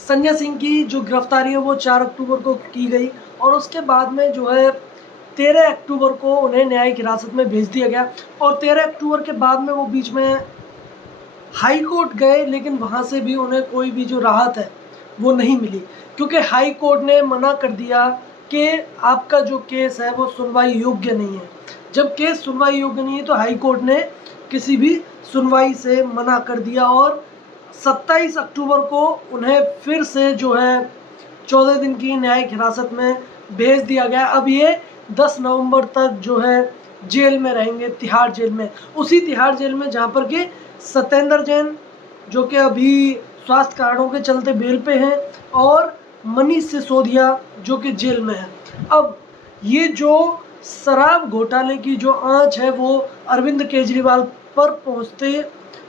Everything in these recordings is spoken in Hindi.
संजय सिंह की जो गिरफ्तारी है वो 4 अक्टूबर को की गई और उसके बाद में जो है 13 अक्टूबर को उन्हें न्यायिक हिरासत में भेज दिया गया और 13 अक्टूबर के बाद में वो बीच में हाई कोर्ट गए, लेकिन वहाँ से भी उन्हें कोई भी जो राहत है वो नहीं मिली, क्योंकि हाई कोर्ट ने मना कर दिया कि आपका जो केस है वो सुनवाई योग्य नहीं है। जब केस सुनवाई योग्य नहीं है तो हाई कोर्ट ने किसी भी सुनवाई से मना कर दिया और 27 अक्टूबर को उन्हें फिर से जो है 14 दिन की न्यायिक हिरासत में भेज दिया गया। अब ये 10 नवंबर तक जो है जेल में रहेंगे, तिहाड़ जेल में, उसी तिहाड़ जेल में जहाँ पर कि सत्येंद्र जैन जो कि अभी स्वास्थ्य कारणों के चलते बेल पे हैं और मनीष सिसोदिया जो कि जेल में है। अब ये जो शराब घोटाले की जो आंच है वो अरविंद केजरीवाल पर पहुंचते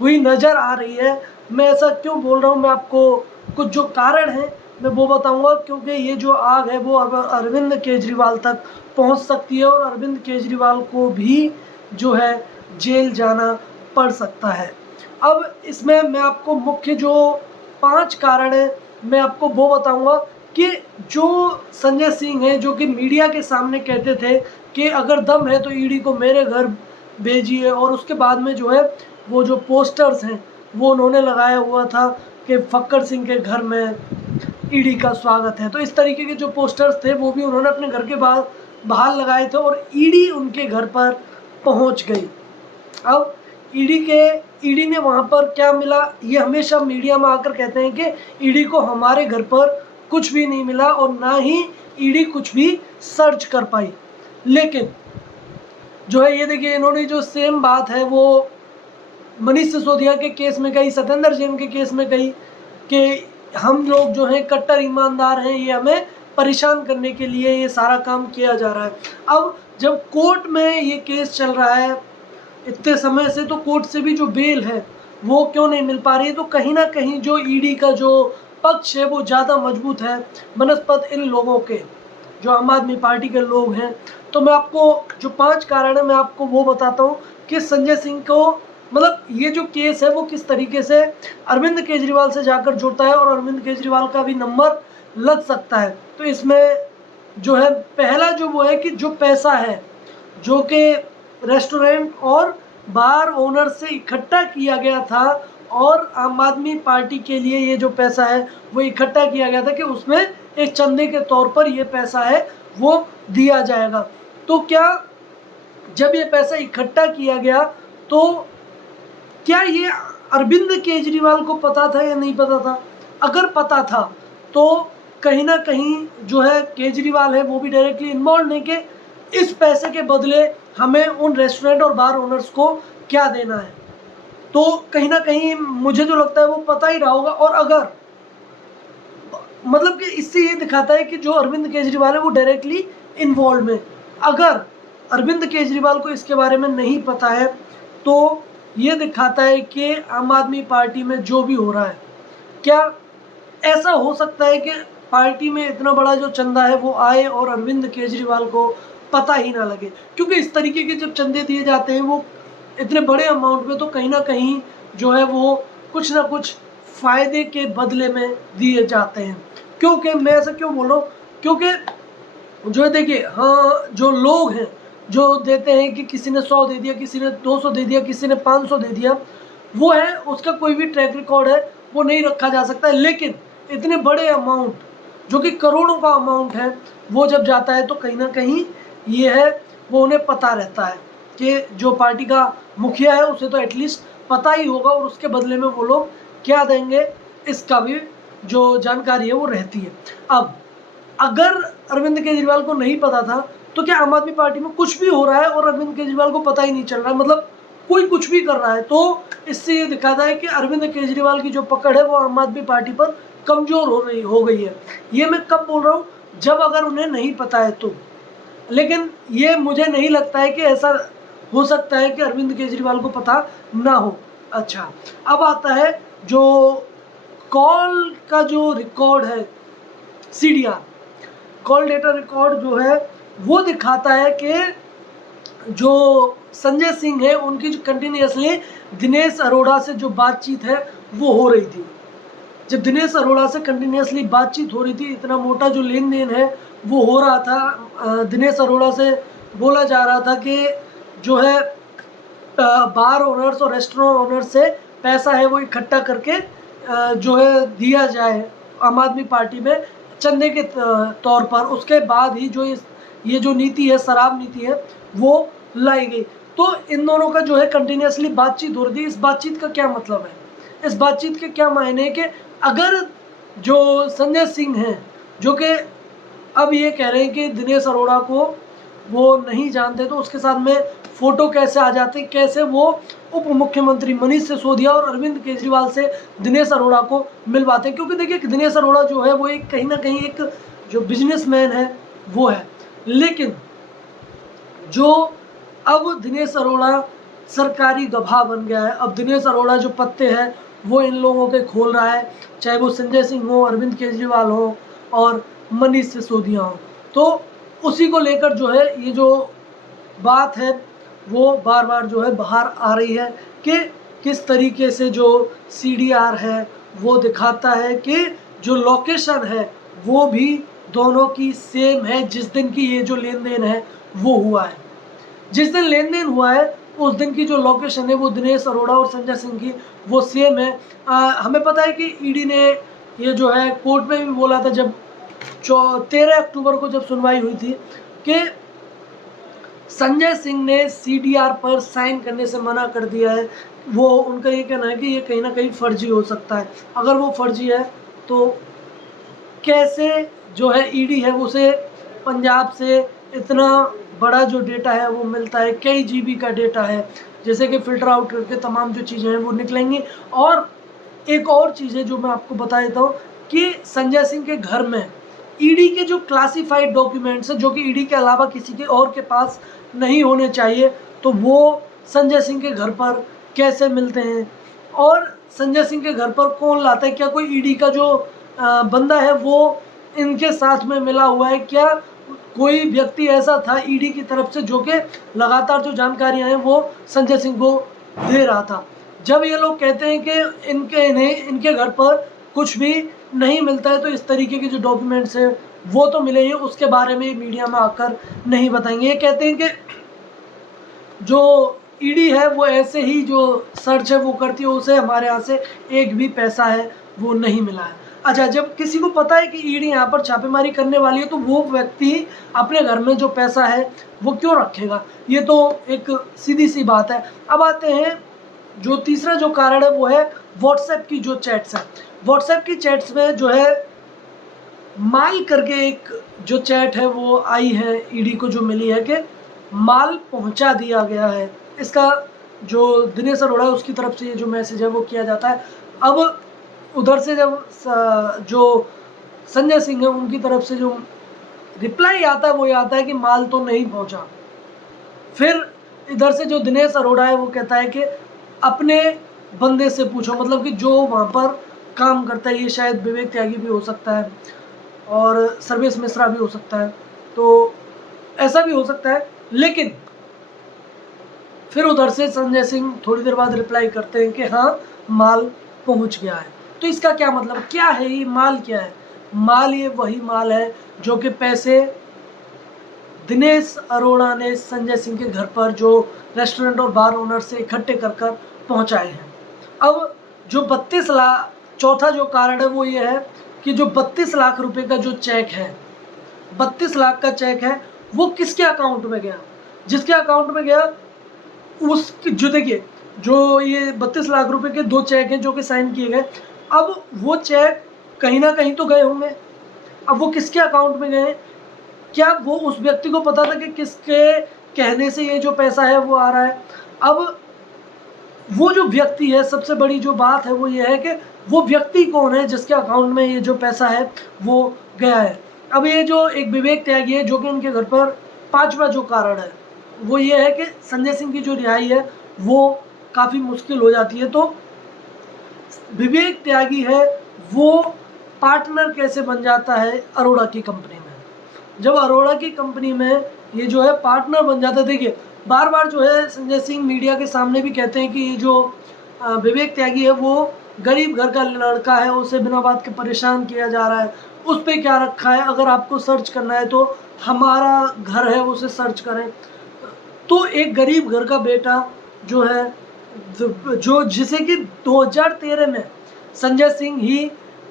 हुई नज़र आ रही है। मैं ऐसा क्यों बोल रहा हूँ, मैं आपको कुछ जो कारण है मैं वो बताऊंगा, क्योंकि ये जो आग है वो अरविंद केजरीवाल तक पहुंच सकती है और अरविंद केजरीवाल को भी जो है जेल जाना पड़ सकता है। अब इसमें मैं आपको मुख्य जो 5 कारण है मैं आपको वो बताऊंगा कि जो संजय सिंह है जो कि मीडिया के सामने कहते थे कि अगर दम है तो ईडी को मेरे घर भेजिए, और उसके बाद में जो है वो जो पोस्टर्स हैं वो उन्होंने लगाया हुआ था कि फक्कर सिंह के घर में ईडी का स्वागत है। तो इस तरीके के जो पोस्टर्स थे वो भी उन्होंने अपने घर के बाहर लगाए थे और ईडी उनके घर पर पहुंच गई। अब ईडी ने वहाँ पर क्या मिला, ये हमेशा मीडिया में आकर कहते हैं कि ईडी को हमारे घर पर कुछ भी नहीं मिला और ना ही ईडी कुछ भी सर्च कर पाई। लेकिन जो है ये देखिए, इन्होंने जो सेम बात है वो मनीष सिसोदिया के केस में कही, सत्येंद्र जैन के केस में कही कि हम लोग जो हैं कट्टर ईमानदार हैं, ये हमें परेशान करने के लिए ये सारा काम किया जा रहा है। अब जब कोर्ट में ये केस चल रहा है इतने समय से, तो कोर्ट से भी जो बेल है वो क्यों नहीं मिल पा रही है, तो कहीं ना कहीं जो ईडी का जो पक्ष है वो ज़्यादा मजबूत है बनस्पत इन लोगों के, जो आम आदमी पार्टी के लोग हैं। तो मैं आपको जो 5 कारण है मैं आपको वो बताता हूँ कि संजय सिंह को, मतलब ये जो केस है वो किस तरीके से अरविंद केजरीवाल से जाकर जुड़ता है और अरविंद केजरीवाल का भी नंबर लग सकता है। तो इसमें जो है पहला जो वो है कि जो पैसा है जो कि रेस्टोरेंट और बार ओनर से इकट्ठा किया गया था और आम आदमी पार्टी के लिए ये जो पैसा है वो इकट्ठा किया गया था कि उसमें एक चंदे के तौर पर ये पैसा है वो दिया जाएगा। तो क्या जब ये पैसा इकट्ठा किया गया तो क्या ये अरविंद केजरीवाल को पता था या नहीं पता था? अगर पता था तो कहीं ना कहीं जो है केजरीवाल है वो भी डायरेक्टली इन्वॉल्व नहीं कि इस पैसे के बदले हमें उन रेस्टोरेंट और बार ओनर्स को क्या देना है। तो कहीं ना कहीं मुझे जो लगता है वो पता ही रहा होगा। और अगर मतलब कि इससे ये दिखाता है कि जो अरविंद केजरीवाल है वो डायरेक्टली इन्वॉल्व है। अगर अरविंद केजरीवाल को इसके बारे में नहीं पता है तो ये दिखाता है कि आम आदमी पार्टी में जो भी हो रहा है, क्या ऐसा हो सकता है कि पार्टी में इतना बड़ा जो चंदा है वो आए और अरविंद केजरीवाल को पता ही ना लगे? क्योंकि इस तरीके के जब चंदे दिए जाते हैं वो इतने बड़े अमाउंट में, तो कहीं ना कहीं जो है वो कुछ ना कुछ फायदे के बदले में दिए जाते हैं। क्योंकि मैं ऐसा क्यों बोल रहा हूँ, क्योंकि जो है देखिए, हाँ जो लोग हैं जो देते हैं कि किसी ने 100 दे दिया, किसी ने 200 दे दिया, किसी ने 500 दे दिया, वो है उसका कोई भी ट्रैक रिकॉर्ड है वो नहीं रखा जा सकता है। लेकिन इतने बड़े अमाउंट जो कि करोड़ों का अमाउंट है वो जब जाता है तो कहीं ना कहीं ये है वो उन्हें पता रहता है कि जो पार्टी का मुखिया है उसे तो एटलीस्ट पता ही होगा और उसके बदले में वो लोग क्या देंगे इसका भी जो जानकारी है वो रहती है। अब अगर अरविंद केजरीवाल को नहीं पता था तो क्या आम आदमी पार्टी में कुछ भी हो रहा है और अरविंद केजरीवाल को पता ही नहीं चल रहा है, मतलब कोई कुछ भी कर रहा है, तो इससे ये दिखाता है कि अरविंद केजरीवाल की जो पकड़ है वो आम आदमी पार्टी पर कमजोर हो गई है। ये मैं कब बोल रहा हूँ, जब अगर उन्हें नहीं पता है तो। लेकिन ये मुझे नहीं लगता है कि ऐसा हो सकता है कि अरविंद केजरीवाल को पता ना हो। अच्छा, अब आता है जो कॉल का जो रिकॉर्ड है, CDR कॉल डेटा रिकॉर्ड जो है वो दिखाता है कि जो संजय सिंह है उनकी जो कंटिन्यूसली दिनेश अरोड़ा से जो बातचीत है वो हो रही थी। जब दिनेश अरोड़ा से कंटिन्यूसली बातचीत हो रही थी, इतना मोटा जो लेन देन है वो हो रहा था, दिनेश अरोड़ा से बोला जा रहा था कि जो है बार ओनर्स और रेस्टोरेंट ओनर्स से पैसा है वो इकट्ठा करके जो है दिया जाए आम आदमी पार्टी में चंदे के तौर पर। उसके बाद ही जो ये जो नीति है, शराब नीति है, वो लाई गई। तो इन दोनों का जो है कंटिन्यूसली बातचीत हो रही थी। इस बातचीत का क्या मतलब है, इस बातचीत के क्या मायने कि अगर जो संजय सिंह हैं, जो कि अब ये कह रहे हैं कि दिनेश अरोड़ा को वो नहीं जानते, तो उसके साथ में फोटो कैसे आ जाते, कैसे वो उप मुख्यमंत्री मनीष सिसोदिया और अरविंद केजरीवाल से दिनेश अरोड़ा को मिलवाते हैं। क्योंकि देखिए दिनेश अरोड़ा जो है वो एक कहीं ना कहीं एक जो बिजनेसमैन है वो है, लेकिन जो अब दिनेश अरोड़ा सरकारी गवाह बन गया है। अब दिनेश अरोड़ा जो पत्ते हैं वो इन लोगों के खोल रहा है, चाहे वो संजय सिंह हो, अरविंद केजरीवाल हो और मनीष सिसोदिया हो। तो उसी को लेकर जो है ये जो बात है वो बार बार जो है बाहर आ रही है कि किस तरीके से जो CDR है वो दिखाता है कि जो लोकेशन है वो भी दोनों की सेम है। जिस दिन की ये जो लेन देन है वो हुआ है, जिस दिन लेन देन हुआ है उस दिन की जो लोकेशन है वो दिनेश अरोड़ा और संजय सिंह की वो सेम है। हमें पता है कि ईडी ने ये जो है कोर्ट में भी बोला था, जब 13 अक्टूबर को जब सुनवाई हुई थी, कि संजय सिंह ने CDR पर साइन करने से मना कर दिया है। वो उनका ये कहना है कि ये कहीं ना कहीं फर्जी हो सकता है। अगर वो फर्जी है तो कैसे जो है ईडी है उसे पंजाब से इतना बड़ा जो डेटा है वो मिलता है, कई GB का डेटा है, जैसे कि फिल्टर आउट करके तमाम जो चीज़ें हैं वो निकलेंगी। और एक और चीज़ है जो मैं आपको बता देता हूँ कि संजय सिंह के घर में ईडी के जो क्लासिफाइड डॉक्यूमेंट्स हैं, जो कि ईडी के अलावा किसी के और के पास नहीं होने चाहिए, तो वो संजय सिंह के घर पर कैसे मिलते हैं और संजय सिंह के घर पर कौन लाता है? क्या कोई ईडी का जो बंदा है वो इनके साथ में मिला हुआ है? क्या कोई व्यक्ति ऐसा था ईडी की तरफ से जो कि लगातार जो जानकारियां हैं वो संजय सिंह को दे रहा था? जब ये लोग कहते हैं कि इनके घर पर कुछ भी नहीं मिलता है, तो इस तरीके के जो डॉक्यूमेंट्स हैं वो तो मिले हैं, उसके बारे में मीडिया में आकर नहीं बताएंगे। ये कहते हैं कि जो ईडी है वो ऐसे ही जो सर्च है वो करती है, उसे हमारे यहाँ से एक भी पैसा है वो नहीं मिला है। अच्छा, जब किसी को पता है कि ईडी यहाँ पर छापेमारी करने वाली है, तो वो व्यक्ति अपने घर में जो पैसा है वो क्यों रखेगा? ये तो एक सीधी सी बात है। अब आते हैं जो तीसरा जो कारण है वो है व्हाट्सएप की जो चैट्स है। व्हाट्सएप की चैट्स में जो है माल करके एक जो चैट है वो आई है, ईडी को जो मिली है कि माल पहुंचा दिया गया है। इसका जो दिनेश अरोड़ा है उसकी तरफ से ये जो मैसेज है वो किया जाता है। अब उधर से जब जो संजय सिंह है उनकी तरफ से जो रिप्लाई आता है वो ये आता है कि माल तो नहीं पहुंचा। फिर इधर से जो दिनेश अरोड़ा है वो कहता है कि अपने बंदे से पूछो, मतलब कि जो वहाँ पर काम करता है, ये शायद विवेक त्यागी भी हो सकता है और सर्वेश मिश्रा भी हो सकता है, तो ऐसा भी हो सकता है। लेकिन फिर उधर से संजय सिंह थोड़ी देर बाद रिप्लाई करते हैं कि हाँ माल पहुंच गया है। तो इसका क्या मतलब, क्या है ये माल? क्या है माल? ये वही माल है जो कि पैसे दिनेश अरोड़ा ने संजय सिंह के घर पर जो रेस्टोरेंट और बार ओनर से इकट्ठे कर कर पहुँचाए हैं। अब जो 32 लाख, चौथा जो कारण है वो ये है कि जो 32 लाख रुपए का जो चेक है, 32 लाख का चेक है, वो किसके अकाउंट में गया? जिसके अकाउंट में गया उसकी जो, देखिए जो ये 32 लाख रुपए के 2 चेक हैं जो कि साइन किए गए, अब वो चेक कहीं ना कहीं तो गए होंगे। अब वो किसके अकाउंट में गए? क्या वो उस व्यक्ति को पता था कि किसके कहने से ये जो पैसा है वो आ रहा है? अब वो जो व्यक्ति है, सबसे बड़ी जो बात है वो ये है कि वो व्यक्ति कौन है जिसके अकाउंट में ये जो पैसा है वो गया है। अब ये जो एक विवेक त्यागी है जो कि इनके घर पर पांचवा जो कारण है वो ये है कि संजय सिंह की जो रिहाई है वो काफ़ी मुश्किल हो जाती है। तो विवेक त्यागी है वो पार्टनर कैसे बन जाता है अरोड़ा की कंपनी में? जब अरोड़ा की कंपनी में ये जो है पार्टनर बन जाता है, देखिए बार बार जो है संजय सिंह मीडिया के सामने भी कहते हैं कि ये जो विवेक त्यागी है वो गरीब घर का लड़का है, उसे बिना बात के परेशान किया जा रहा है, उस पे क्या रखा है। अगर आपको सर्च करना है तो हमारा घर है उसे सर्च करें। तो एक गरीब घर का बेटा जो है, जो जिसे कि 2013 में संजय सिंह ही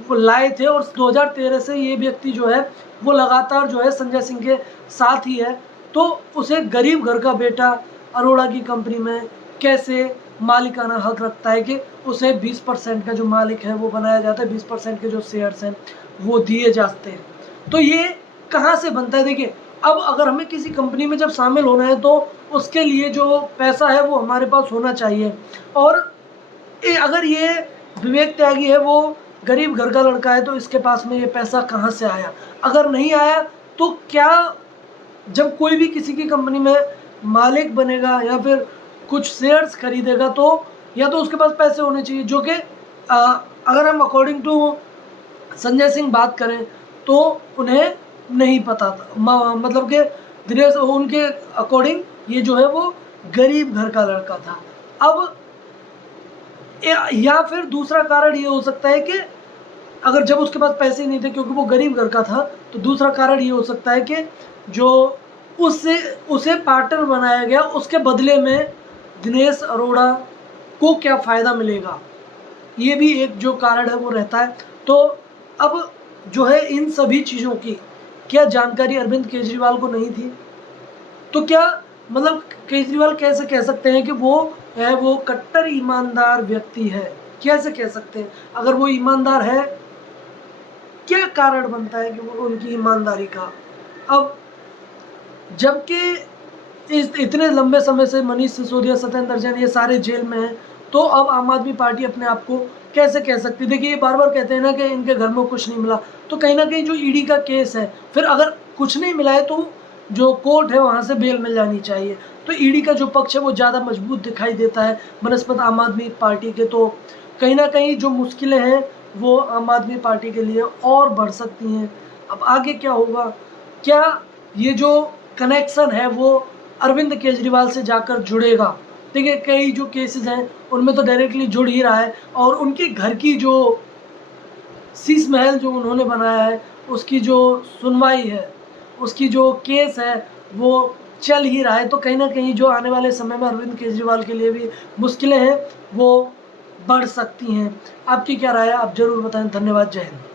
वो लाए थे, और 2013 से ये व्यक्ति जो है वो लगातार जो है संजय सिंह के साथ ही है। तो उसे गरीब घर का बेटा अरोड़ा की कंपनी में कैसे मालिकाना हक रखता है कि उसे 20% का जो मालिक है वो बनाया जाता है, 20% के जो शेयर्स हैं वो दिए जाते हैं। तो ये कहाँ से बनता है? देखिए, अब अगर हमें किसी कंपनी में जब शामिल होना है तो उसके लिए जो पैसा है वो हमारे पास होना चाहिए। और अगर ये विवेक त्यागी है, वो गरीब घर का लड़का है, तो इसके पास में ये पैसा कहाँ से आया? अगर नहीं आया तो क्या, जब कोई भी किसी की कंपनी में मालिक बनेगा या फिर कुछ शेयर्स खरीदेगा तो या तो उसके पास पैसे होने चाहिए, जो कि अगर हम अकॉर्डिंग टू संजय सिंह बात करें तो उन्हें नहीं पता था। मतलब कि दिनेश उनके अकॉर्डिंग ये जो है वो गरीब घर का लड़का था। अब या फिर दूसरा कारण ये हो सकता है कि अगर जब उसके पास पैसे नहीं थे क्योंकि वो गरीब घर का था, तो दूसरा कारण ये हो सकता है कि जो उसे पार्टनर बनाया गया, उसके बदले में दिनेश अरोड़ा को क्या फ़ायदा मिलेगा, ये भी एक जो कारण है वो रहता है। तो अब जो है इन सभी चीज़ों की क्या जानकारी अरविंद केजरीवाल को नहीं थी? तो क्या मतलब केजरीवाल कैसे कह सकते हैं कि वो कट्टर ईमानदार व्यक्ति है? कैसे कह सकते हैं? अगर वो ईमानदार है, क्या कारण बनता है कि वो उनकी ईमानदारी का? अब जबकि इस इतने लंबे समय से मनीष सिसोदिया, सत्येंद्र जैन ये सारे जेल में हैं, तो अब आम आदमी पार्टी अपने आप को कैसे कह सकती है? देखिए, ये बार-बार कहते हैं ना कि इनके घर में कुछ नहीं मिला, तो कहीं न कहीं जो ईडी का केस है, फिर अगर कुछ नहीं मिला है तो जो कोर्ट है वहाँ से बेल मिल जानी चाहिए। तो ईडी का जो पक्ष है वो ज़्यादा मजबूत दिखाई देता है बनस्पत आम आदमी पार्टी के। तो कहीं न कहीं जो मुश्किलें हैं वो आम आदमी पार्टी के लिए और बढ़ सकती हैं। अब आगे क्या होगा? क्या ये जो कनेक्शन है वो अरविंद केजरीवाल से जाकर जुड़ेगा? देखिए, कई जो केसेस हैं उनमें तो डायरेक्टली जुड़ ही रहा है, और उनके घर की जो शीश महल जो उन्होंने बनाया है उसकी जो सुनवाई है, उसकी जो केस है वो चल ही रहा है। तो कहीं न कहीं जो आने वाले समय में अरविंद केजरीवाल के लिए भी मुश्किलें हैं वो बढ़ सकती हैं। आपकी क्या राय है? आप ज़रूर बताएँ। धन्यवाद। जय हिंद।